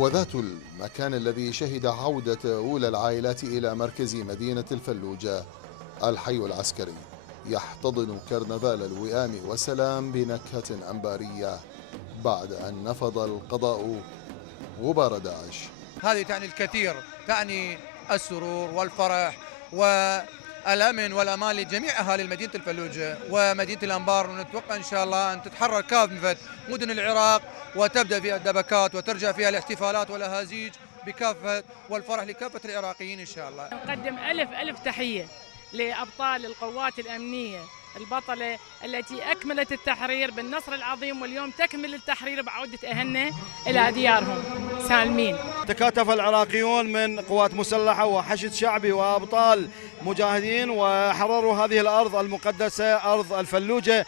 هو ذات المكان الذي شهد عودة أولى العائلات إلى مركز مدينة الفلوجة. الحي العسكري يحتضن كرنفال الوئام والسلام بنكهة أنبارية بعد أن نفض القضاء غبار داعش. هذه تعني الكثير، تعني السرور والفرح والأمن والأمان لجميع أهالي مدينة الفلوجة ومدينة الأنبار، ونتوقع إن شاء الله أن تتحرر كافة مدن العراق وتبدأ فيها الدبكات وترجع فيها الاحتفالات والأهازيج بكافة والفرح لكافة العراقيين إن شاء الله. نقدم ألف تحية لأبطال القوات الأمنية البطلة التي أكملت التحرير بالنصر العظيم، واليوم تكمل التحرير بعودة أهلنا إلى ديارهم سالمين. تكاتف العراقيون من قوات مسلحة وحشد شعبي وأبطال مجاهدين وحرروا هذه الأرض المقدسة أرض الفلوجة.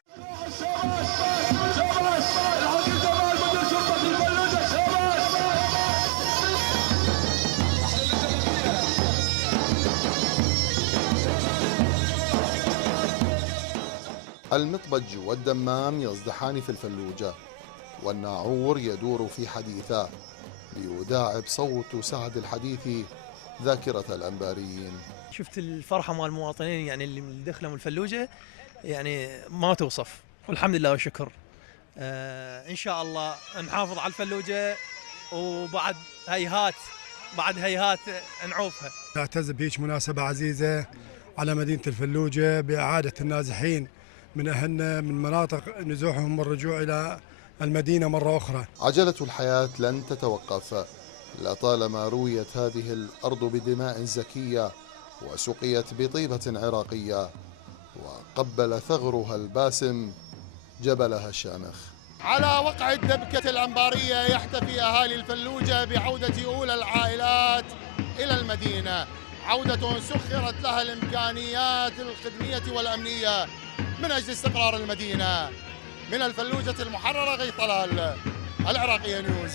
المطبج والدمام يصدحان في الفلوجة، والناعور يدور في حديثه ليداعب صوت سعد الحديث ذاكرة الأنباريين. شفت الفرحة مال المواطنين يعني اللي من دخلهم الفلوجة يعني ما توصف، والحمد لله والشكر. إن شاء الله نحافظ على الفلوجة وبعد هيهات نعوفها. نعتز بهيج مناسبة عزيزة على مدينة الفلوجة بإعادة النازحين من أهلنا من مناطق نزوحهم والرجوع إلى المدينة مرة أخرى. عجلة الحياة لن تتوقف لطالما رويت هذه الأرض بدماء زكية وسقيت بطيبة عراقية وقبل ثغرها الباسم جبلها الشامخ. على وقع الدبكة الأنبارية يحتفي أهالي الفلوجة بعودة أولى العائلات إلى المدينة، عودة سخرت لها الإمكانيات الخدمية والأمنية من أجل استقرار المدينة. من الفلوجة المحررة غيث طلال، العراقية نيوز.